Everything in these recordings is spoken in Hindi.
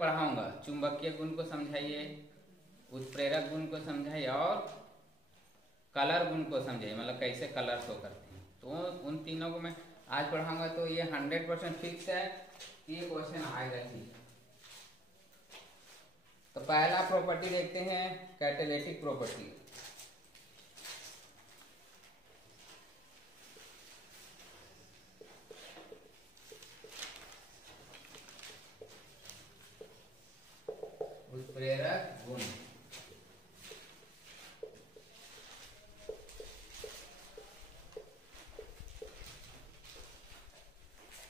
पढ़ाऊंगा। चुंबकीय गुण को समझाइए, उत्प्रेरक गुण को समझाइए और कलर गुण को समझाइए, मतलब कैसे कलर शो करते हैं। तो उन तीनों को मैं आज पढ़ाऊंगा। तो ये 100% फिक्स है कि ये क्वेश्चन आएगा ही। तो पहला प्रॉपर्टी देखते हैं, कैटालिटिक प्रॉपर्टी। उत्प्रेरक गुण।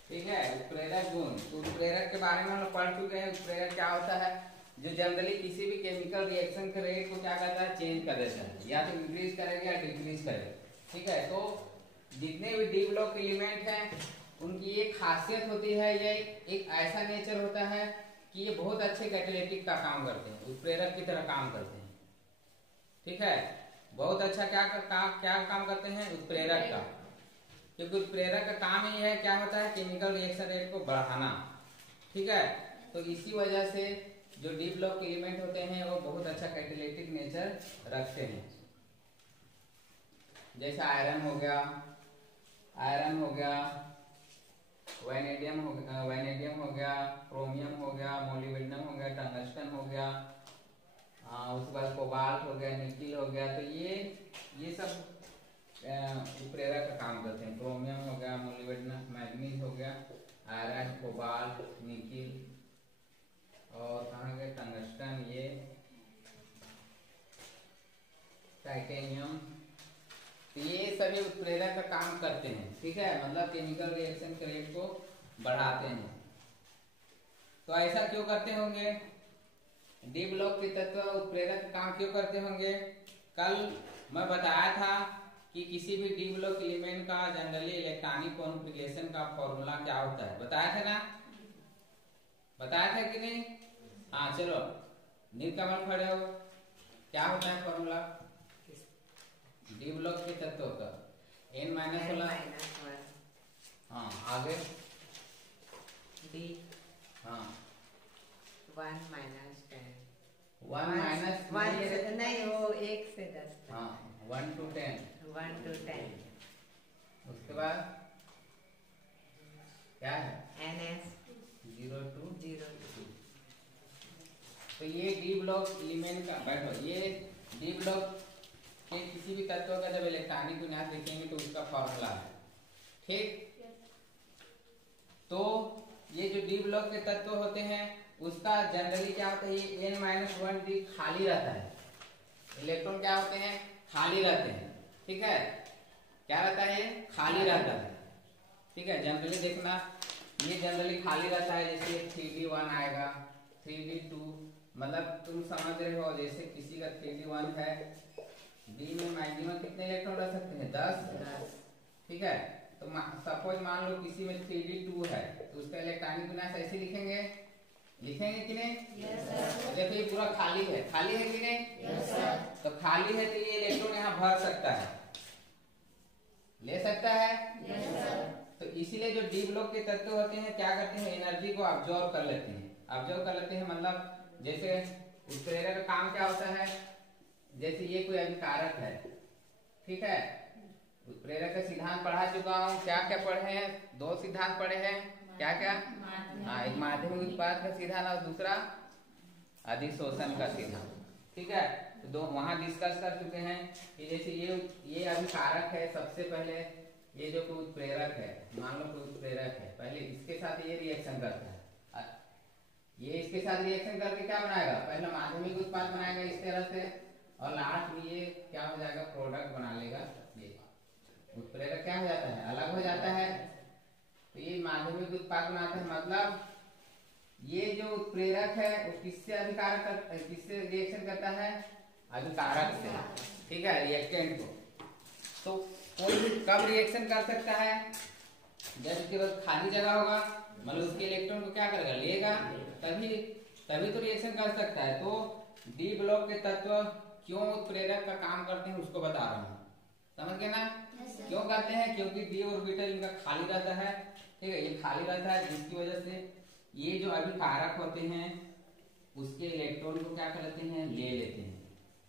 ठीक है, उत्प्रेरक गुण। तो उत्प्रेरक के बारे में हम लोग पढ़ चुके हैं। उत्प्रेरक क्या होता है? जो जनरली किसी भी केमिकल रिएक्शन के रेट को क्या करता है? चेंज कर देता है, या तो इंक्रीज करेगा या डिक्रीज करेगा। ठीक है, तो जितने भी डी ब्लॉक एलिमेंट हैं उनकी एक खासियत होती है, ये एक ऐसा नेचर होता है कि ये बहुत अच्छे कैटालिटिक का काम करते हैं, उत्प्रेरक की तरह काम करते हैं। ठीक है, बहुत अच्छा क्या काम करते हैं? उत्प्रेरक का। क्योंकि उत्प्रेरक का काम ही है, क्या होता है? केमिकल रिएक्शन रेट को बढ़ाना। ठीक है, तो इसी वजह से जो डी ब्लॉक एलिमेंट होते हैं वो बहुत अच्छा कैटालिटिक नेचर रखते हैं। जैसे आयरन हो गया, वैनेडियम हो गया, क्रोमियम हो गया, मोलिब्डेनम हो गया, टंगस्टन हो गया, उसके बाद कोबाल्ट हो गया, निकिल हो गया। तो ये सब उत्प्रेरक का काम करते हैं। क्रोमियम हो गया, मोलिब्डेनम, मैग्नीज हो गया, आयरन, कोबाल्ट, निकिल और कहाँ गए? टंगस्टन, ये टाइटेनियम। तो ये सभी उत्प्रेरक का काम करते हैं। ठीक है, मतलब केमिकल रिएक्शन के रेट को बढ़ाते हैं। तो ऐसा क्यों करते होंगे? डी ब्लॉक के तत्व उत्प्रेरक का काम क्यों करते होंगे? कल मैं बताया था कि किसी भी डी ब्लॉक एलिमेंट का जनरली इलेक्ट्रॉनिक कॉन्फ़िगरेशन का फॉर्मूला क्या होता है, बताया था ना? बताया था कि नहीं? हाँ, चलो नीलकमल खड़े हो। क्या होता है फॉर्मूला डी ब्लॉक के तत्व का? n-1। हाँ, आगे डी। हाँ, 1 - 10। 1 - 1 नहीं, वो 1 से 10। हाँ, 1 to 10। 1 to 10। उसके बाद क्या है? NS 0 to 0। तो ये डी ब्लॉक एलिमेंट का, बैठो, ये डी ब्लॉक के किसी भी तत्व का जब इलेक्ट्रॉनिक विन्यास देखेंगे तो उसका फॉर्मूला है। ठीक, तो ये जो डी ब्लॉक के तत्व होते हैं उसका जनरली क्या होता है? ये n-1 डी खाली रहता है। इलेक्ट्रॉन क्या होते हैं? खाली रहते हैं। ठीक है, क्या रहता है? ये खाली रहता है। ठीक है, जनरली देखना, ये जनरली खाली रहता है। जैसे 3d1 आएगा, 3d2, मतलब तुम समझ रहे हो। जैसे किसी का 3d1 है, डी में मैक्सिमम कितने इलेक्ट्रॉन रह सकते हैं? 10। ठीक है, तो सपोज मान लो किसी में 3d2 है, तो उसका इलेक्ट्रॉनिक विन्यास ऐसे लिखेंगे कि नहीं? Yes sir. देखो ये पूरा खाली है कि नहीं? Yes sir. तो खाली है तो ये इलेक्ट्रॉन यहाँ भर सकता है, ले सकता है। Yes sir. तो इसीलिए जो डी ब्लॉक के तत्व होते हैं क्या करते हैं? एनर्जी को अब्जॉर्व कर लेते हैं। मतलब जैसे उत्प्रेरक का काम क्या होता है? जैसे ये कोई अभिकारक है, ठीक है, उत्प्रेरक का सिद्धांत पढ़ा चुका हूँ। क्या क्या पढ़े हैं? 2 सिद्धांत पढ़े हैं। क्या? हाँ, एक माध्यमिक उत्पाद का सिद्धांत और दूसरा अधिशोषण का सिद्धांत। ठीक है, तो वहां डिस्कस कर चुके हैं कि जैसे ये अभिकारक है। सबसे पहले ये जो कोई उत्प्रेरक है, मान लो कोई उत्प्रेरक है, पहले इसके साथ ये रिएक्शन करता है, ये इसके साथ रिएक्शन करके क्या बनाएगा? पहले माध्यमिक उत्पाद बनाएगा इस तरह से, और लास्ट में ये क्या हो जाएगा? प्रोडक्ट बना लेगा। ये उत्प्रेरक क्या हो जाता है? अलग हो जाता है। तो ये माध्यमिक उत्पाद बनाता है। मतलब ये जो उत्प्रेरक है वो किससे रिएक्शन करता है? अभिकारक से। ठीक है, रिएक्टेंट को। तो कोई कब रिएक्शन कर सकता है? जब इसके पास खाली जगह होगा, मतलब उसके इलेक्ट्रॉन को क्या करेगा? लेगा, तभी तो रिएक्शन कर सकता है। तो डी ब्लॉक के तत्व क्यों उत्प्रेरक का काम करते हैं उसको बता रहा हूँ। समझ गए ना? क्यों करते हैं? क्योंकि डी ऑर्बिटल इनका खाली रहता है, ठीक है, ये खाली रहता है, जिसकी वजह से ये जो अभिकारक होते हैं उसके इलेक्ट्रॉन को क्या कर लेते हैं, ले लेते हैं,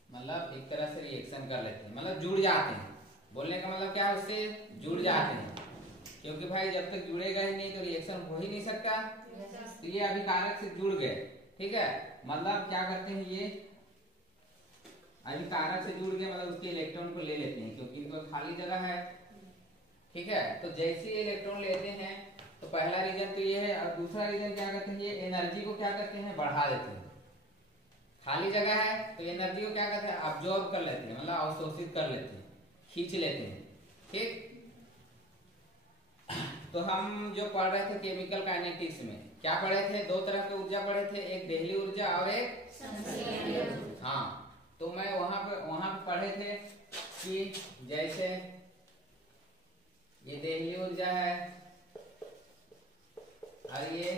मतलब एक तरह से रिएक्शन कर लेते हैं, मतलब जुड़ जाते हैं। बोलने का मतलब क्या है, उससे जुड़ जाते हैं, क्योंकि भाई जब तक जुड़ेगा ही नहीं तो रिएक्शन हो ही नहीं सकता। तो ये अभिकारक से जुड़ गए, ठीक है, मतलब क्या करते हैं, ये अभिकारक से जुड़ गए, मतलब उसके इलेक्ट्रॉन को ले लेते हैं, क्योंकि इनको खाली जगह है, ठीक है। तो जैसे ही इलेक्ट्रॉन लेते हैं तो पहला रीजन तो ये है, और दूसरा रीजन क्या करते हैं, ये एनर्जी को क्या करते हैं, बढ़ा देते हैं। खाली जगह है तो एनर्जी को क्या करते हैं, अब्जॉर्ब कर लेते हैं, मतलब अवशोषित कर लेते हैं, खींच लेते हैं, ठीक। तो हम जो पढ़ रहे थे केमिकल काइनेटिक्स में क्या पढ़े थे, दो तरह की ऊर्जा पढ़े थे, एक देहली ऊर्जा और एक हाँ। तो मैं वहां पे पढ़े थे कि जैसे ये देहली ऊर्जा है और ये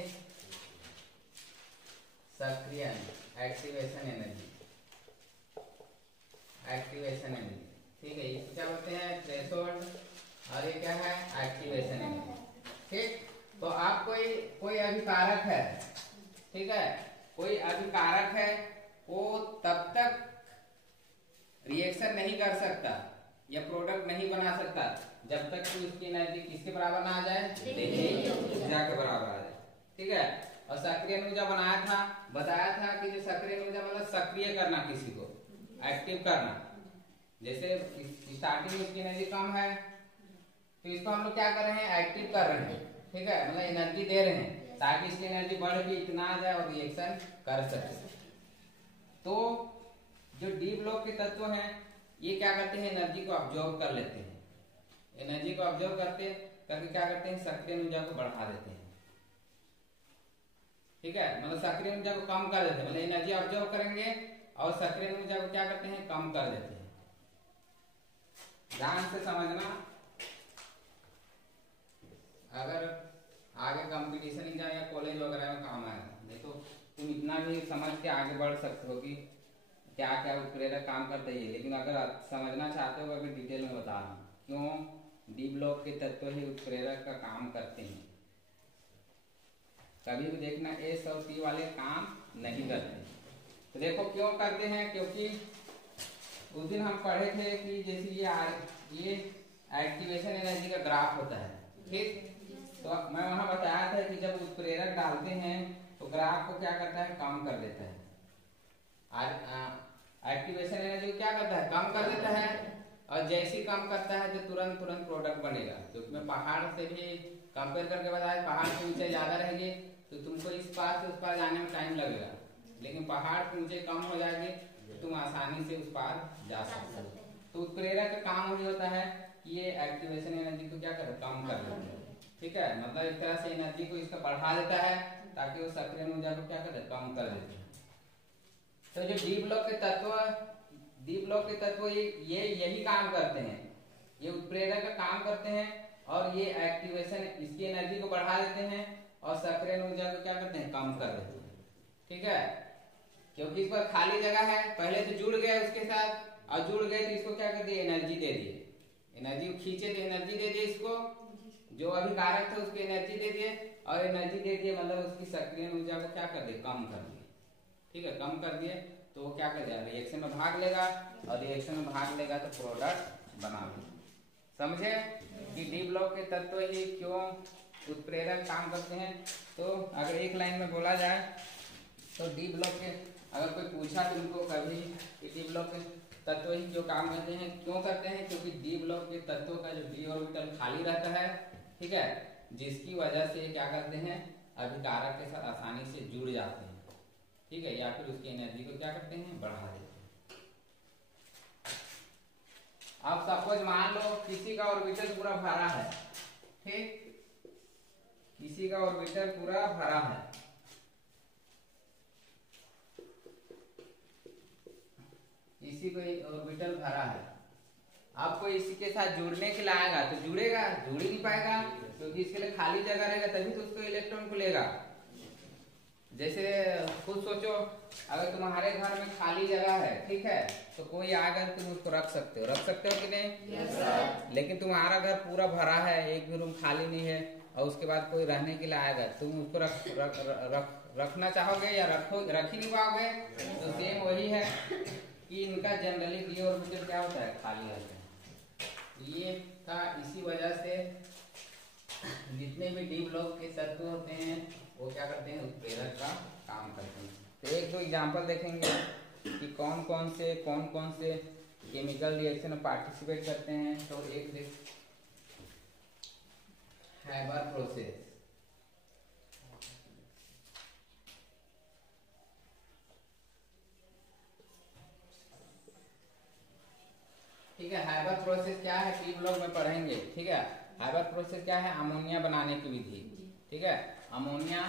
सक्रियण एक्टिवेशन एनर्जी, ठीक है, ये क्या बोलते हैं, थ्रेशोल्ड, और ये क्या है, एक्टिवेशन एनर्जी, ठीक। तो आप कोई अभिकारक है, ठीक है, कोई अभिकारक है, वो तब तक रिएक्शन नहीं कर सकता या प्रोडक्ट नहीं बना सकता जब तक कि उसकी एनर्जी किसके बराबर ना आ जाए, देहली ऊर्जा के बराबर आ जाए, ठीक है। और सक्रिय ऊर्जा बताया था कि जो सक्रिय ऊर्जा मतलब सक्रिय करना, किसी को एक्टिव करना। जैसे स्टार्टिंग में इसकी एनर्जी कम है तो इसको हम लोग क्या कर रहे हैं, एक्टिव कर रहे हैं, ठीक है, मतलब एनर्जी दे रहे हैं ताकि इसकी एनर्जी बढ़ के इतना आ जाए और रिएक्शन कर सके। तो जो डी ब्लॉक के तत्व हैं ये क्या करते हैं, एनर्जी को अब्जॉर्ब कर लेते हैं, एनर्जी को अब्जॉर्ब करके क्या करते हैं, सक्रिय ऊर्जा को बढ़ा देते हैं, ठीक है, मतलब सक्रिय ऊर्जा को कम कर देते हैं, मतलब एनर्जी अब्जॉर्ब करेंगे और सक्रिय ऊर्जा को क्या करते हैं, कम कर देते हैं। ध्यान से समझना, अगर आगे कंपटीशन एग्जाम या कॉलेज वगैरह में काम आएगा, नहीं तो तुम इतना भी समझ के आगे बढ़ सकते हो कि क्या क्या उत्प्रेरक काम करते हैं। लेकिन अगर समझना चाहते हो अगर डिटेल में बता रहा हूँ क्यों डी ब्लॉक के तत्व ही उत्प्रेरक का काम करते हैं। कभी भी देखना एस और टी वाले काम नहीं करते। तो देखो क्यों करते हैं, क्योंकि उस दिन हम पढ़े थे कि जैसे ये एक्टिवेशन एनर्जी का ग्राफ होता है, ठीक। तो मैं वहां बताया था कि जब उत्प्रेरक डालते हैं तो ग्राफ को क्या करता है, कम कर देता है। एक्टिवेशन एनर्जी को क्या करता है, कम कर देता है, और जैसे ही कम करता है तो तुरंत प्रोडक्ट बनेगा। तो उसमें पहाड़ से भी कंपेयर करके बताया, पहाड़ की ऊंचाई ज्यादा रहेगी तो तुमको इस पार से उस पार जाने में टाइम लगेगा, लेकिन पहाड़ की ऊंचाई कम हो जाएगी तो तुम आसानी से उस पार जा सकते हो। तो उत्प्रेरक का काम वही होता है कि ये एक्टिवेशन एनर्जी को क्या कर कम कर देता है, ठीक है, मतलब एक तरह से एनर्जी को इसका बढ़ा देता है ताकि वो सक्रिय ऊर्जा को क्या करे, कम कर देते हैं। तो जो डी ब्लॉक के तत्व ये यही काम करते हैं, ये उत्प्रेरक का काम करते हैं और ये एक्टिवेशन इसकी एनर्जी को बढ़ा देते हैं और सक्रिय ऊर्जा को क्या करते हैं, कम कर देते हैं, ठीक है। क्योंकि इस पर खाली जगह है, पहले तो जुड़ गए उसके साथ, और जुड़ गए तो इसको क्या कर दिए, एनर्जी दे दिए, एनर्जी को खींचे तो एनर्जी दे दिए, इसको जो अभिकारक थे उसकी एनर्जी दे दिए, और एनर्जी दे दिए मतलब उसकी सक्रिय ऊर्जा को क्या कर दिए, कम कर दिए, ठीक है, कम कर दिए। तो वो क्या कर जाएगा, रिएक्शन में भाग लेगा, और रिएक्शन में भाग लेगा तो प्रोडक्ट बनाएगा। समझे कि डी ब्लॉक के तत्व ही क्यों उत्प्रेरक काम करते हैं। तो अगर एक लाइन में बोला जाए तो डी ब्लॉक के, अगर कोई पूछा तुमको कभी कि डी ब्लॉक के तत्व ही क्यों काम करते हैं, क्यों करते हैं, क्योंकि डी ब्लॉक के तत्वों का जो डी ऑर्बिटल खाली रहता है, ठीक है, जिसकी वजह से क्या करते हैं, अभिकारक के साथ आसानी से जुड़ जाते हैं, ठीक है, या फिर उसकी एनर्जी को क्या करते हैं, बढ़ा देते हैं। अब सपोज मान लो किसी का ऑर्बिटल पूरा भरा है, ठीक, किसी का ऑर्बिटल पूरा भरा है, किसी को ऑर्बिटल भरा है, आपको इसी के साथ जुड़ने के लिए आएगा तो जुड़ेगा, जुड़ ही नहीं पाएगा क्योंकि इसके लिए खाली जगह रहेगा, तभी तो उसको इलेक्ट्रॉन को लेगा, जैसे खुद सोचो, अगर तुम्हारे घर में खाली जगह है, ठीक है, तो कोई आकर तुम उसको रख सकते हो कि नहीं? Yes, sir. लेकिन तुम्हारा घर पूरा भरा है, एक भी रूम खाली नहीं है, और उसके बाद कोई रहने के लिए आएगा, तुम उसको रखना चाहोगे या रख ही नहीं पाओगे? तो सेम वही है कि इनका जनरली डी ऑर्बिटल क्या होता है, खाली रहता है। ये का इसी वजह से जितने भी डी ब्लॉक के तत्व होते हैं वो क्या करते हैं, उत्प्रेरक का काम करते हैं। तो एक दो एग्जांपल देखेंगे कि कौन कौन से केमिकल रिएक्शन में पार्टिसिपेट करते हैं। तो एक हैबर प्रोसेस, ठीक है। हैबर प्रोसेस क्या है, टी ब्लॉक में पढ़ेंगे, ठीक है। हैबर प्रोसेस क्या है, अमोनिया बनाने की विधि, ठीक है। अमोनिया,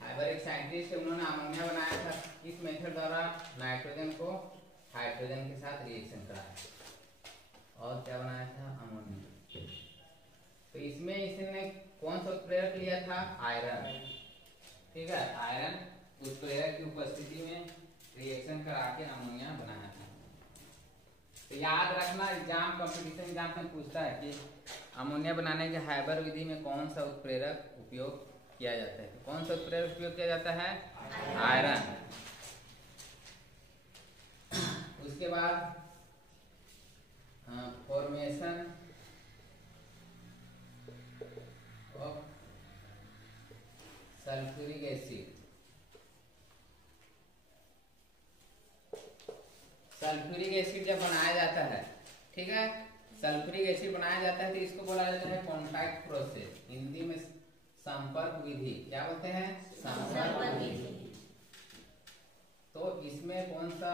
हैबर एक साइंटिस्ट है, उन्होंने अमोनिया बनाया था। इस मेथड द्वारा नाइट्रोजन को हाइड्रोजन के साथ रिएक्शन कराया और क्या बनाया था, अमोनिया। तो इसमें इसने कौन सा उत्प्रेरक लिया था, आयरन, ठीक है। आयरन उत्प्रेरक की उपस्थिति में रिएक्शन करा के अमोनिया बनाया था। तो याद रखना, कंपटीशन एग्जाम में पूछता है कि अमोनिया बनाने के हैबर विधि में कौन सा उत्प्रेरक उपयोग किया जाता है। तो कौन सा उत्प्रेरक उपयोग किया जाता है, आयरन। उसके बाद formation of sulphuric acid. Sulphuric acid जब बनाया जाता है, ठीक है, सल्फ्यूरिक एसिड बनाया जाता है तो इसको बोला जाता है कॉन्टैक्ट प्रोसेस, हिंदी में संपर्क विधि। क्या बोलते हैं, संपर्क विधि। तो इसमें कौन सा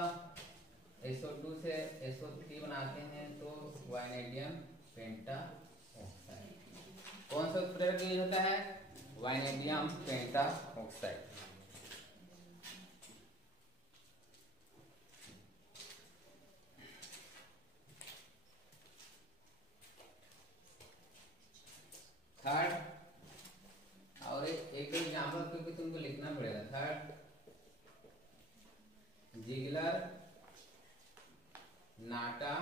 SO2 से SO3 बनाते हैं, तो वाइनेडियम पेंटा ऑक्साइड। कौन सा उत्प्रेरक यूज होता है, वाइनेडियम पेंटा ऑक्साइड। थर्ड, और एक एग्जाम्पल क्योंकि तुमको लिखना पड़ेगा। थर्ड, जिगलर नाटा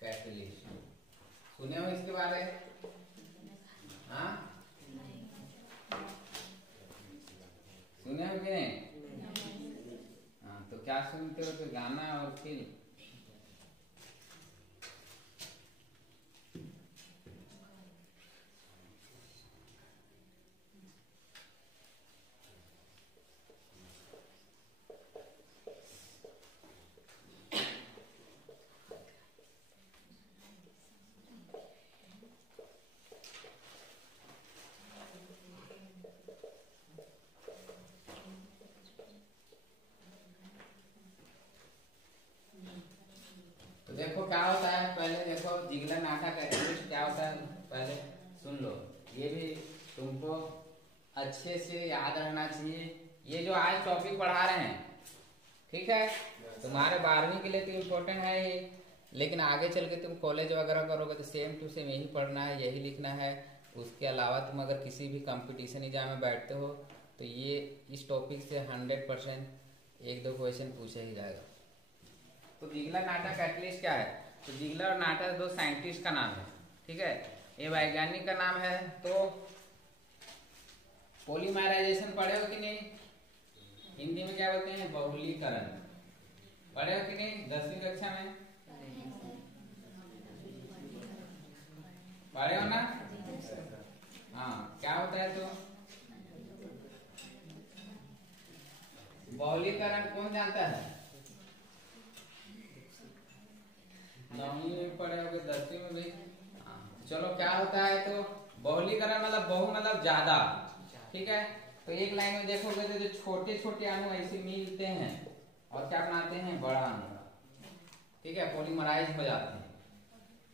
कैटलिस्ट। सुने हो इसके बारे? हाँ, सुने हो कि नहीं? हाँ, तो क्या सुनते हो, तो गाना और फिल्म। देखो क्या होता है, पहले देखो जिगलर नाटा कैटलिस्ट क्या होता है, पहले सुन लो। ये भी तुमको अच्छे से याद रहना चाहिए। ये जो आज टॉपिक पढ़ा रहे हैं, ठीक है, तुम्हारे 12वीं के लिए तो इम्पोर्टेंट है ये, लेकिन आगे चल के तुम कॉलेज वगैरह करोगे तो सेम टू सेम यही पढ़ना है, यही लिखना है। उसके अलावा तुम अगर किसी भी कंपटीशन एग्जाम में बैठते हो तो ये इस टॉपिक से 100% एक दो क्वेश्चन पूछा ही जाएगा। तो जिगलर नाटा कैटलिस्ट क्या है, तो जिगलर और नाटा दो साइंटिस्ट का नाम है, ठीक है। ये वैज्ञानिक का नाम है। तो पॉलीमराइजेशन पढ़े हो कि नहीं, हिंदी में क्या बोलते हैं, बहुलीकरण। पढ़े हो कि नहीं 10वीं कक्षा में? पढ़े हो ना? हाँ, क्या होता है, तो बहुलीकरण कौन जानता है? 9वीं में पढ़े होगे, 10वीं में भी। चलो, क्या होता है, तो बहुलीकरण मतलब बहु मतलब ज्यादा, ठीक है। तो एक लाइन में देखोगे तो जो छोटे छोटे अणु ऐसे मिलते हैं और क्या बनाते हैं, बड़ा अणु, ठीक है, पॉलीमराइज हो जाते हैं।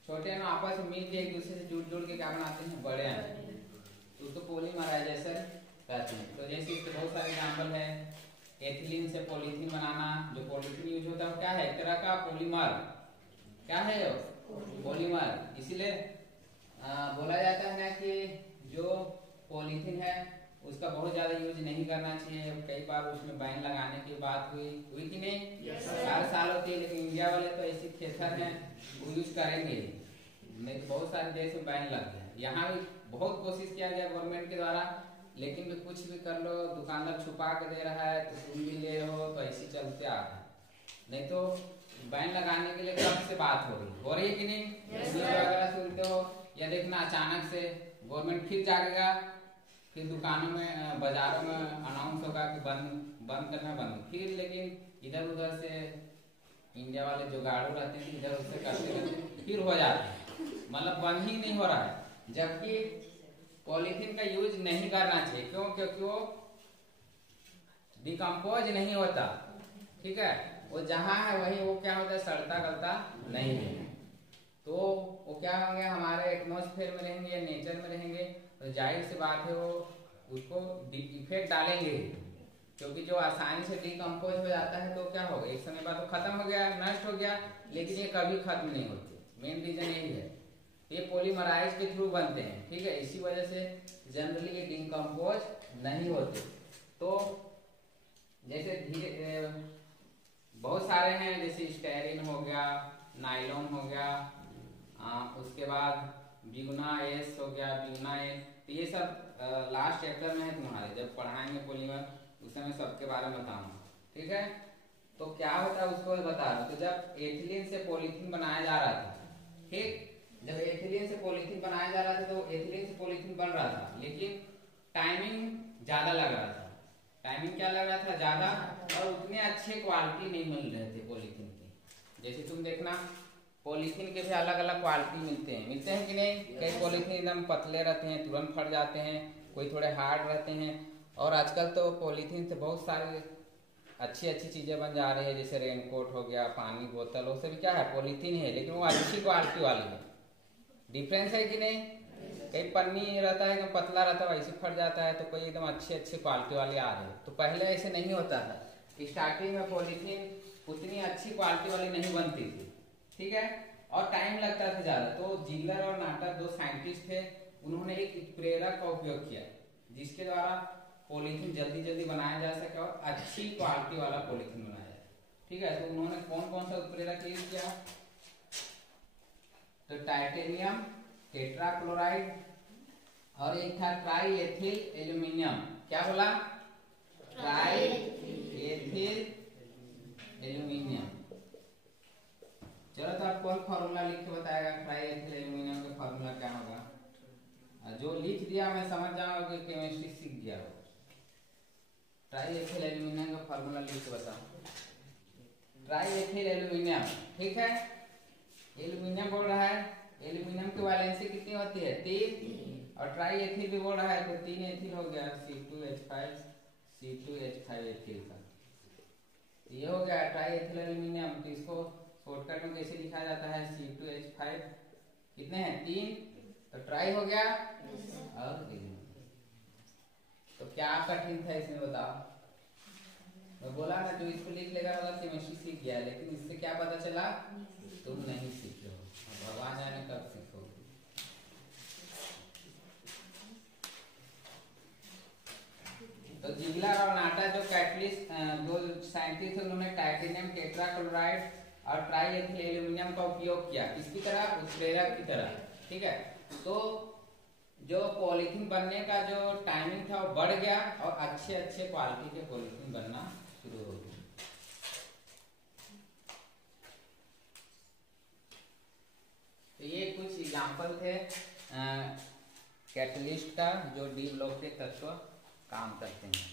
छोटे अणु आपस में मिल के एक दूसरे से जुड़ के क्या बनाते हैं, बड़े अणु, तो उसको पॉलीमराइजेशन कहते हैं। तो जैसे इसके बहुत सारे एग्जाम्पल है। एथिलीन से पॉलीथीन बनाना, जो पॉलीथीन यूज होता है क्या है, एक तरह का पॉलीमर, क्या है पॉलीमर। इसीलिए बोला जाता है ना कि जो पॉलीथीन है उसका बहुत ज्यादा यूज नहीं नहीं करना चाहिए। कई बार उसमें बैन लगाने की बात हुई कि नहीं? Yes, sir. हर साल होती है, लेकिन इंडिया वाले तो ऐसी थ्रेशर हैं वो यूज करेंगे ही। नहीं तो बहुत सारे देश में बैन लग गया। यहाँ भी बहुत कोशिश किया गया गवर्नमेंट के द्वारा, लेकिन भी कुछ भी कर लो, दुकानदार छुपा के दे रहा है तो तुम भी ले हो, तो ऐसे चलते आ रहा है। नहीं तो बैन लगाने के लिए कब से बात हो रही है कि नहीं? Yes, न्यूज़ वगैरह सुनते हो या देखना, अचानक से गवर्नमेंट फिर जागेगा, फिर दुकानों में बाजारों में अनाउंस होगा कि बंद करना बंद। फिर लेकिन इधर उधर से इंडिया वाले जुगाड़ू रहते हैं, इधर उधर करते रहते, फिर हो जाते हैं। मतलब बंद ही नहीं हो रहा है, जबकि पॉलीथीन का यूज नहीं करना चाहिए। क्यों? क्योंकि वो डिकम्पोज नहीं होता, ठीक है। वो जहाँ है वही वो क्या होता है, सड़ता गलता नहीं है। तो वो क्या होंगे, हमारे एटमॉस्फेयर में रहेंगे या नेचर में रहेंगे, तो जाहिर सी बात है वो उसको इफेक्ट डालेंगे। क्योंकि जो आसानी से डिकम्पोज हो जाता है तो क्या होगा, एक समय बाद तो खत्म हो गया, नष्ट हो गया, लेकिन ये कभी खत्म नहीं होते। मेन रीजन यही है, ये पॉलीमराइज के थ्रू बनते हैं, ठीक है। इसी वजह से जनरली ये डिकम्पोज नहीं होते। तो जैसे धीरे बहुत सारे हैं, जैसे स्टेरिन हो गया, नाइलॉन हो गया, उसके बाद ब्यूना एस हो गया, ब्यूना एस, तो ये सब लास्ट चैप्टर में है तुम्हारे, जब पढ़ाएंगे पॉलीमर उस समय सबके बारे में बताऊंगा, ठीक है। तो क्या होता है उसको बता रहा हूं। तो जब एथिलीन से पॉलीथीन बनाया जा रहा था, ठीक, जब एथिलीन से पॉलीथीन बनाया जा रहा था तो एथिलीन से पॉलीथीन बन रहा था, लेकिन टाइमिंग ज्यादा लग रहा था। टाइमिंग क्या लग रहा था, ज्यादा, और उतने अच्छे क्वालिटी नहीं मिल रहे थे पॉलीथीन के। जैसे तुम देखना, पॉलीथीन के भी अलग अलग क्वालिटी मिलते हैं कि नहीं? कई पॉलीथीन एकदम पतले रहते हैं, तुरंत फट जाते हैं, कोई थोड़े हार्ड रहते हैं। और आजकल तो पॉलीथीन से बहुत सारी अच्छी अच्छी चीजें बन जा रही है, जैसे रेनकोट हो गया, पानी बोतल, वो सब क्या है, पॉलीथीन है, लेकिन वो अच्छी क्वालिटी वाली है। डिफरेंस है कि नहीं? कई पन्नी रहता है एकदम पतला रहता है, वैसे फट जाता है, तो कोई एकदम अच्छे क्वालिटी वाले आ रहे हैं। तो पहले ऐसे नहीं होता था, स्टार्टिंग में पॉलीथीन उतनी अच्छी क्वालिटी वाली नहीं बनती थी, ठीक है, और टाइम लगता था ज्यादा। तो जिगलर और नाटा दो साइंटिस्ट थे, उन्होंने एक प्रेरक का उपयोग किया जिसके द्वारा पॉलीथीन जल्दी जल्दी बनाया जा सके और अच्छी क्वालिटी वाला पॉलीथीन बनाया जाए, ठीक है। तो उन्होंने कौन कौन सा उत्प्रेरक यूज किया? तो टाइटेनियम टेट्राक्लोराइड और एक था ट्राई एथिल एल्यूमिनियम। क्या बोला? Try ethyl aluminium. चलो, तो आप कौन फॉर्मूला लिख के बताएगा ट्राई एथिल एल्यूमिनियम का फॉर्मूला क्या होगा? जो लिख दिया मैं समझ जाऊंगा कि केमिस्ट्री सीख गया हो। ट्राई एथिल एल्यूमिनियम का फॉर्मूला लिख के बताओ। ट्राई एथिल एल्यूमिनियम, ठीक है। एल्यूमिनियम बोल रहा है, एल्यूमिनियम की वैलेंसी कितनी होती है? 3, और ट्राई एथिल भी बोल रहा है, तो 3 एथिल हो गया, C2H5 C2H5 एथिल का। ये हो गया ट्राई एथिल एल्यूमिनियम। तो इसको शॉर्टकट में कैसे लिखा जाता है? C2H5 कितने हैं? 3, तो ट्राई हो गया और तो क्या कठिन था इसमें बताओ? मैं बोला ना, जो इसको लिख लेगा होगा केमिस्ट्री सीख गया, लेकिन इससे क्या पता चला, तुम नहीं सीखे हो। भगवान जाने कब सीखोगे। तो जिगलर और नाटा जो कैटलिस्ट दो साइंटिस्ट थे, उन्होंने टाइटेनियम टेट्राक्लोराइड और ट्राई एथिल एल्यूमिनियम का उपयोग किया, किसकी तरह? उत्प्रेरक की तरह, ठीक है। तो जो पॉलीथीन बनने का जो टाइमिंग था वो बढ़ गया और अच्छे क्वालिटी के पॉलीथीन बनना शुरू हो गए। तो ये कुछ एग्जांपल थे कैटलिस्ट का, जो डी ब्लॉक के तत्व काम करते हैं।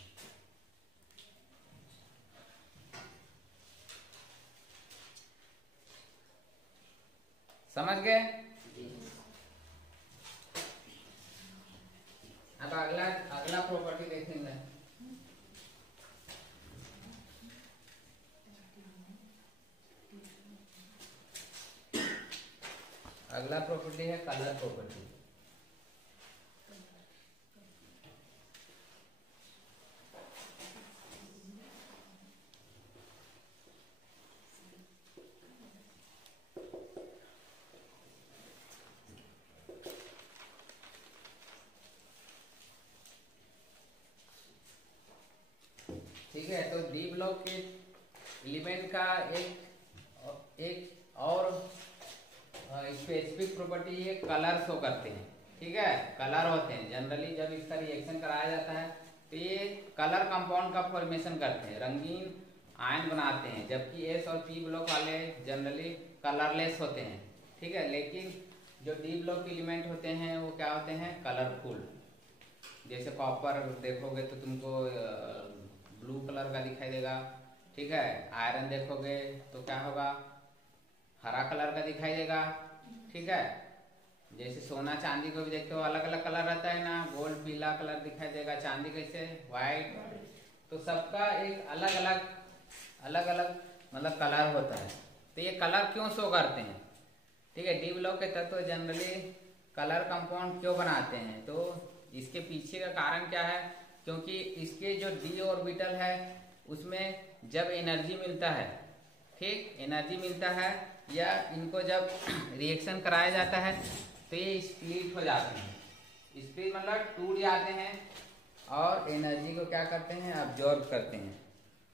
समझ गए? अब अगला प्रॉपर्टी देखेंगे। अगला प्रॉपर्टी है कलर प्रॉपर्टी। है, तो डी ब्लॉक के एलिमेंट का एक और स्पेसिफिक प्रॉपर्टी ये कलर शो करते हैं। ठीक है, कलर होते हैं जनरली जब इसका रिएक्शन कराया जाता है तो ये कलर कंपाउंड का फॉर्मेशन करते हैं, रंगीन आयन बनाते हैं, जबकि एस और पी ब्लॉक वाले जनरली कलरलेस होते हैं। ठीक है, लेकिन जो डी ब्लॉक के एलिमेंट होते हैं वो क्या होते हैं, कलरफुल। जैसे कॉपर देखोगे तो तुमको ब्लू कलर का दिखाई देगा। ठीक है, आयरन देखोगे तो क्या होगा, हरा कलर का दिखाई देगा। ठीक है, जैसे सोना चांदी को भी देखते हो अलग अलग कलर रहता है ना, गोल्ड पीला कलर दिखाई देगा, चांदी कैसे व्हाइट। तो सबका एक अलग अलग मतलब कलर होता है। तो ये कलर क्यों शो करते हैं? ठीक है, डी ब्लॉक के तत्व जनरली कलर कंपाउंड क्यों बनाते हैं? तो इसके पीछे का कारण क्या है, क्योंकि इसके जो डी ऑर्बिटल है उसमें जब एनर्जी मिलता है, ठीक एनर्जी मिलता है या इनको जब रिएक्शन कराया जाता है तो ये स्प्लिट हो जाते हैं। स्प्लिट मतलब टूट जाते हैं और एनर्जी को क्या करते हैं, अब्जॉर्ब करते हैं।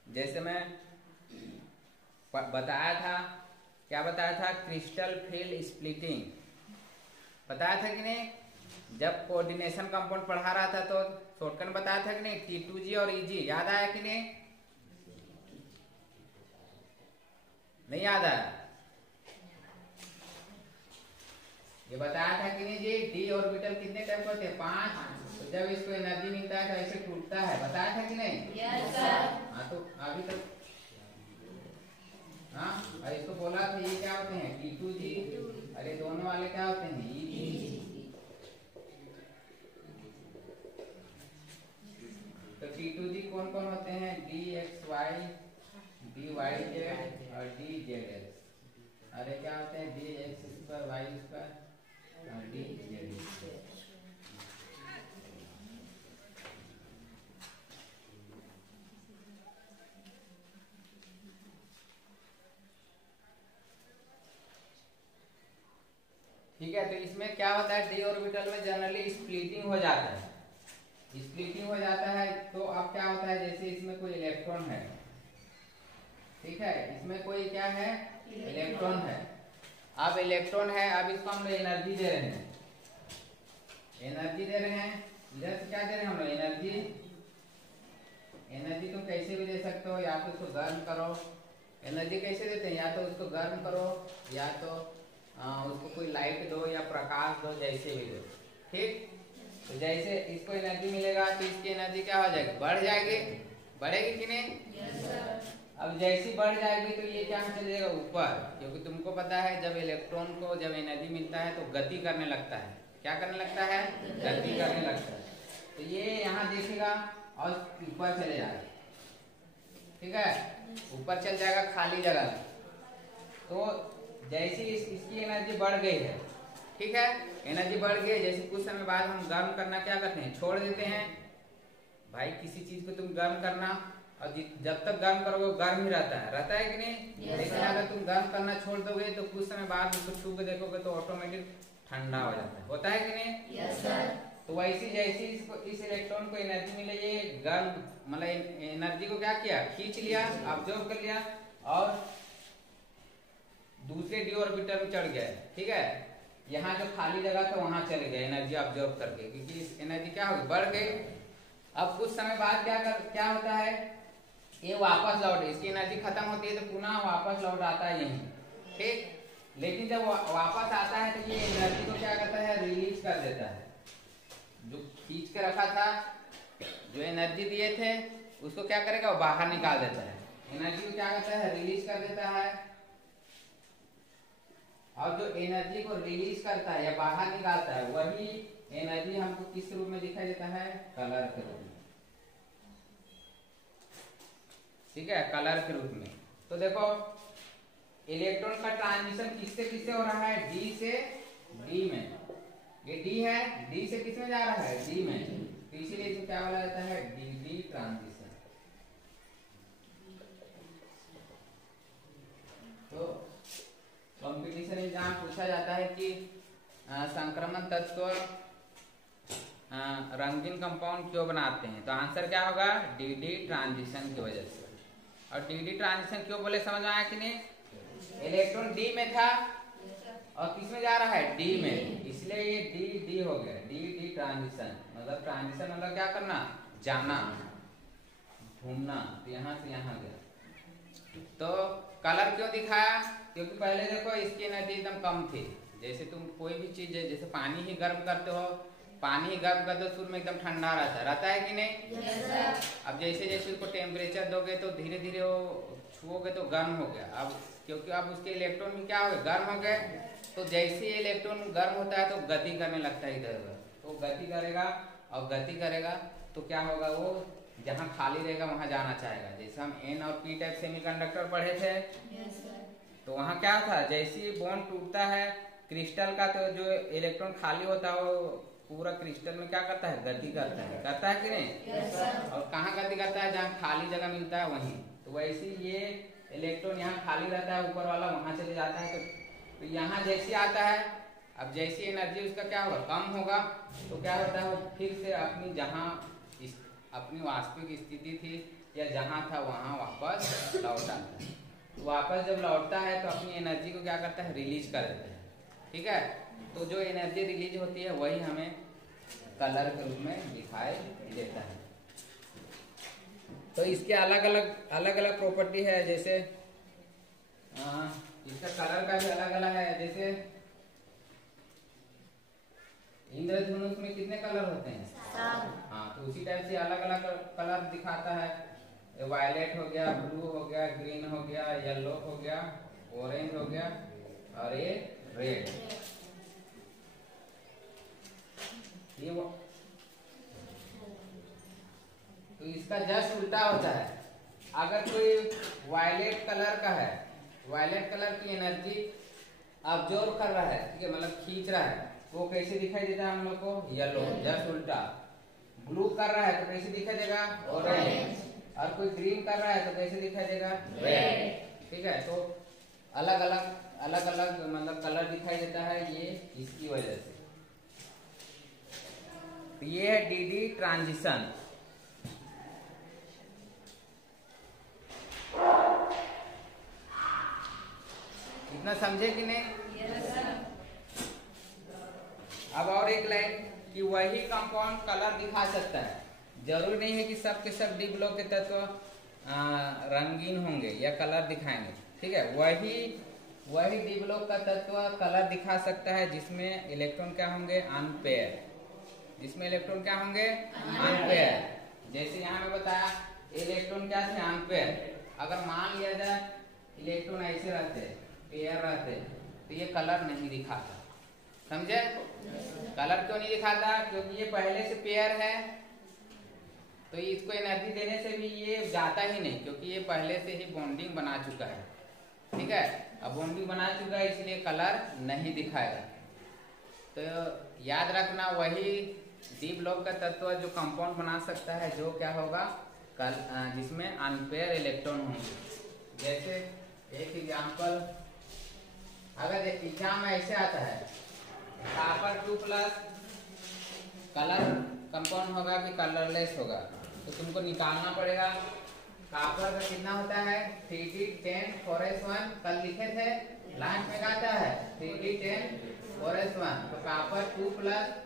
जैसे मैं बताया था, क्या बताया था, क्रिस्टल फील्ड स्प्लिटिंग बताया था कि नहीं? जब कोऑर्डिनेशन कंपाउंड पढ़ा रहा था तो शॉर्टकट में बताया था कि नहीं, T2G और EG, याद आया कि नहीं? नहीं याद आया? ये बताया था कि नहीं जी, डी ऑर्बिटल कितने टाइप होते हैं, 5। तो जब इसको एनर्जी मिलता है तो ऐसे टूटता है, बताया था कि नहीं? Yes sir. हाँ, तो अभी तक हाँ, और इसको बोला था ये क्या होते हैं, T2G, अरे दोनों वाले क्या होते हैं, EG। तो T2G कौन कौन होते हैं, DXY, DYZ और DZX। अरे क्या होते हैं, DX2, Y2 और DZ। ठीक है, तो इसमें क्या होता है, डी ऑर्बिटल में जनरली स्प्लिटिंग हो जाता है। स्प्लिटिंग हो जाता है तो अब क्या होता है, जैसे इसमें कोई इलेक्ट्रॉन है, ठीक है, इसमें कोई क्या है, इलेक्ट्रॉन है। अब इलेक्ट्रॉन है, अब इसको हम लोग एनर्जी दे रहे हैं, एनर्जी दे रहे हैं। इधर से क्या दे रहे हैं हम लोग, एनर्जी। एनर्जी तुम कैसे भी दे सकते हो, या तो उसको गर्म करो। एनर्जी कैसे देते हैं, या तो उसको गर्म करो या तो उसको कोई लाइट दो या प्रकाश दो, जैसे भी दो। ठीक, तो जैसे इसको एनर्जी मिलेगा तो इसकी एनर्जी क्या हो जाएगी, बढ़ जाएगी, बढ़ेगी कि नहीं? Yes sir. अब जैसी बढ़ जाएगी तो ये क्या चल जाएगा, ऊपर, क्योंकि तुमको पता है जब इलेक्ट्रॉन को जब एनर्जी मिलता है तो गति करने लगता है। क्या करने लगता है, गति करने लगता है। तो ये यहाँ देखेगा और ऊपर चले जाएगा। ठीक है, ऊपर चल जाएगा खाली जगह। तो जैसी इसकी एनर्जी बढ़ गई है, ठीक है, एनर्जी बढ़ गई, जैसे कुछ समय बाद हम गर्म करना क्या करते हैं, छोड़ देते हैं। भाई किसी चीज को तुम गर्म करना, और जब तक गर्म करोगे गर्म ही रहता है कि नहीं? yes, लेकिन अगर तुम गर्म करना छोड़ दोगे तो कुछ समय बाद उसको छू के देखोगे तो ऑटोमेटिक ठंडा हो जाता है, होता है कि नहीं? Yes sir. तो वैसे जैसे इस इलेक्ट्रॉन को एनर्जी मिले, ये गर्म मतलब एनर्जी को क्या किया, खींच लिया, अब्जॉर्ब कर लिया और दूसरे डी ऑर्बिटल में चढ़ गया। ठीक है, यहाँ जो खाली जगह था वहां चले गए एनर्जी अब्जॉर्ब करके, क्योंकि इस एनर्जी क्या होगी, बढ़ गई। अब कुछ समय बाद क्या होता है, ये वापस लौट, इसकी एनर्जी खत्म होती है तो पुनः वापस लौट आता है यहीं। ठीक, लेकिन जब वापस आता है तो ये एनर्जी को क्या करता है, रिलीज कर देता है। जो खींच के रखा था, जो एनर्जी दिए थे उसको क्या करेगा, वो बाहर निकाल देता है। एनर्जी को क्या करता है, रिलीज कर देता है। और जो एनर्जी को रिलीज करता है या बाहर निकालता है, वही एनर्जी हमको किस रूप में दिखाई देता है, कलर के रूप में। ठीक है, कलर के रूप में। तो देखो इलेक्ट्रॉन का ट्रांजिशन किससे किससे हो रहा है, डी से डी में। ये डी है, डी से किस में जा रहा है, डी में, तो इसीलिए इसको क्या बोला जाता है, डी डी ट्रांजिशन। तो कंपटीशन एग्जाम पूछा जाता है कि संक्रमण तत्व रंगीन कंपाउंड क्यों बनाते हैं? तो आंसर क्या होगा? डी ट्रांजिशन की वजह से। और डी ट्रांजिशन क्यों बोले, समझ में आया कि नहीं? इलेक्ट्रॉन डी में था और किस में जा रहा है? डी में, इसलिए ये डी हो गया। डी ट्रांजिशन मतलब ट्रांजिशन मतलब क्या करना? जाना, घूमना। तो यहाँ से यहाँ गया। तो कलर क्यों दिखाया? क्योंकि पहले देखो इसकी एनर्जी एकदम कम थी। जैसे तुम कोई भी चीज है, जैसे पानी ही गर्म करते हो, पानी ही गर्म करते हो शुरू में एकदम ठंडा रहता है कि नहीं? yes, अब जैसे जैसे उसको टेम्परेचर दोगे तो धीरे धीरे वो छुओगे तो गर्म हो गया। अब क्योंकि अब उसके इलेक्ट्रॉन भी क्या हो गए? गर्म हो गए। तो जैसे ही इलेक्ट्रॉन गर्म होता है तो गति करने लगता है इधर उधर। तो गति करेगा और गति करेगा तो क्या होगा? वो जहाँ खाली रहेगा वहां जाना चाहेगा। जैसे हम एन और पी टाइप सेमीकंडक्टर पढ़े थे, yes, तो वहाँ क्या था? जैसे ही बॉन्ड टूटता है क्रिस्टल का, तो जो इलेक्ट्रॉन खाली होता है वो पूरा क्रिस्टल में क्या करता है? गति करता है कि नहीं? yes, और कहाँ गति करता है? जहाँ खाली जगह मिलता है वहीं। तो वैसे ही ये इलेक्ट्रॉन यहाँ खाली रहता है, ऊपर वाला वहां चले जाता है। तो यहाँ जैसे आता है, अब जैसी एनर्जी उसका क्या होगा? कम होगा। तो क्या होता है? वो फिर से अपनी जहाँ अपनी वास्तविक स्थिति थी या जहाँ था वहाँ वापस लौट आता है। तो वापस जब लौटता है तो अपनी एनर्जी को क्या करता है? रिलीज कर देता है। ठीक है। तो जो एनर्जी रिलीज होती है वही हमें कलर के रूप में दिखाई देता है। तो इसके अलग अलग प्रॉपर्टी है। जैसे इसका कलर का भी अलग अलग है। जैसे इंद्रधनुष में कितने कलर होते हैं? 7। हाँ, तो उसी टाइप से अलग अलग कलर दिखाता है। वायलेट हो गया, ब्लू हो गया, ग्रीन हो गया, येलो हो गया, ऑरेंज हो गया और ये रेड। ये तो इसका जस्ट उल्टा होता है। अगर कोई वायलेट कलर का है, वायलेट कलर की एनर्जी अब्जॉर्ब कर रहा है, ठीक है, मतलब खींच रहा है, वो कैसे दिखाई देता है हम लोग को? येलो। जस्ट उल्टा। ब्लू कर रहा है तो कैसे दिखाई देगा? ऑरेंज। और कोई ग्रीन कर रहा है तो कैसे दिखाई देगा? रेड। ठीक है। तो अलग अलग मतलब कलर दिखाई देता है, ये इसकी वजह से। तो ये है डी ट्रांजिशन। इतना समझे कि नहीं? yes, अब और एक लाइन कि वही कंपाउंड कलर दिखा सकता है। जरूरी नहीं है कि सब के सब डी ब्लॉक के तत्व रंगीन होंगे या कलर दिखाएंगे। ठीक है। वही डी ब्लॉक का तत्व कलर दिखा सकता है जिसमें इलेक्ट्रॉन क्या होंगे? अनपेयर। जिसमें इलेक्ट्रॉन क्या होंगे? अनपेयर। जैसे यहाँ में बताया इलेक्ट्रॉन क्या थे? अनपेयर। अगर मान लिया जाए इलेक्ट्रॉन ऐसे रहते, पेयर रहते, तो ये कलर नहीं दिखाता। समझे? कलर क्यों नहीं दिखाता? क्योंकि ये पहले से पेयर है, तो इसको एनर्जी देने से भी ये जाता ही नहीं, क्योंकि ये पहले से ही बॉन्डिंग बना चुका है। ठीक है। अब बॉन्डिंग बना चुका है इसलिए कलर नहीं दिखाएगा। तो याद रखना, वही डी ब्लॉक का तत्व जो कंपाउंड बना सकता है, जो क्या होगा? जिसमें अनपेयर इलेक्ट्रॉन होंगे। जैसे एक एग्जांपल, अगर एग्जाम में ऐसे आता है कॉपर 2+ कलर कंपाउंड होगा कि कलरलेस होगा, तो तुमको निकालना पड़ेगा। कॉपर का कितना होता है? 3d10 4s1। कल लिखे थे, लास्ट में आता है 3d10 4s1। तो कॉपर 2+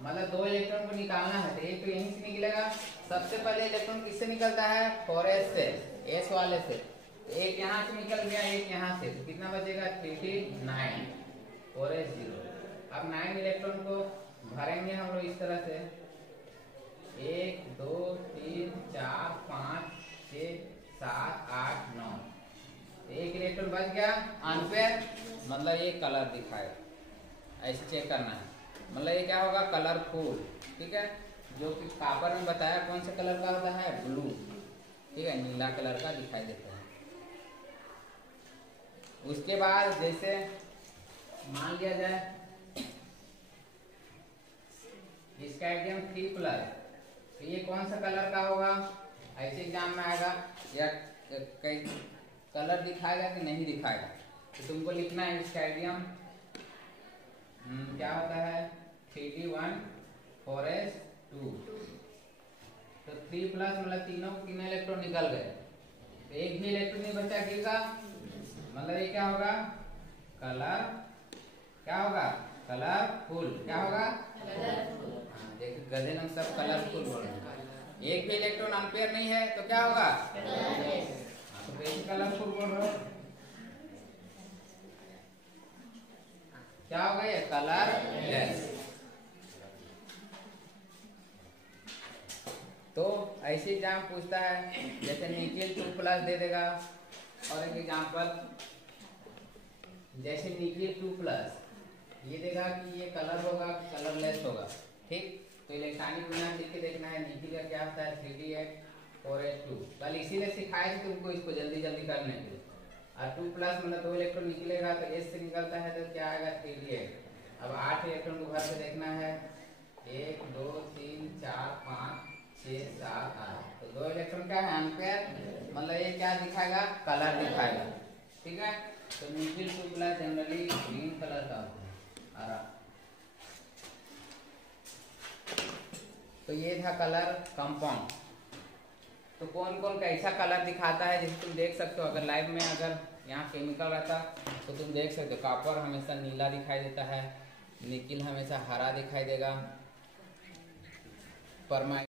मतलब 2 इलेक्ट्रॉन को निकालना है, तो एक तो यहीं से निकलेगा। सबसे पहले इलेक्ट्रॉन किससे निकलता है? 4s से, s वाले से। एक यहाँ से निकल गया, एक यहाँ से, तो कितना बचेगा? 3d9 4s0। अब 9 इलेक्ट्रॉन को भरेंगे हम लोग इस तरह से, 1 2 3 4 5 6 7 8 9। एक इलेक्ट्रॉन बच गया अनपेयर, मतलब ये कलर दिखाएगा। ऐसे चेक करना है, मतलब ये क्या होगा? कलरफुल। ठीक है। जो कि कॉपर में बताया कौन सा कलर का होता है? ब्लू। ठीक है, नीला कलर का दिखाई देता है। उसके बाद जैसे मान लिया जाए स्कैंडियम 3+, तो ये कौन सा कलर का होगा? ऐसे एग्जाम में आएगा, या कई कलर दिखाएगा कि नहीं दिखाएगा। तो तुमको लिखना है स्कैंडियम क्या होता है? 3d1 4s2। तो 3 प्लस मतलब तीनों इलेक्ट्रॉन निकल गए, तो एक भी इलेक्ट्रॉन नहीं बचा गिरगा, मतलब ये क्या होगा, कलर, क्या होगा, कलरफुल, क्या होगा, देखिए गधे ने सब कलरफुल बोल रहे हैं। एक भी इलेक्ट्रॉन अनपेयर नहीं है तो क्या होगा, तो बेसिक कलरफुल बोल रहे हो, क्या होगा ये, कलरलेस। तो ऐसे एग्जाम पूछता है, जैसे निकेल 2 प्लस दे देगा, और एक एग्जाम्पल जैसे निकेल 2 प्लस ये देगा कि ये कलर होगा, कलरलेस होगा, ठीक। तो इलेक्ट्रॉनिक विज्ञान लिख के देखना है, निकेल का क्या होता है 3d8 4s2। कल इसीलिए सिखाए थे तुमको इसको जल्दी जल्दी करने के लिए। और 2 प्लस मतलब 2 इलेक्ट्रॉन निकलेगा तो एस से निकलता है तो क्या आएगा 3d8। अब 8 इलेक्ट्रॉन को भर के देखना है, 1 2 3 4 5 6 7 8, तो 2 इलेक्ट्रॉन क्या है, अनपेयर, मतलब ये क्या दिखाएगा, कलर दिखाएगा, ठीक है। तो nickel 2 plus generally green colour का होता है, हरा। तो ये था कलर कंपाउंड। तो कौन कौन कैसा कलर दिखाता है, जैसे तुम देख सकते हो, अगर लाइव में अगर यहाँ केमिकल रहता तो तुम देख सकते हो, कॉपर हमेशा नीला दिखाई देता है, निकेल हमेशा हरा दिखाई देगा, परमाइड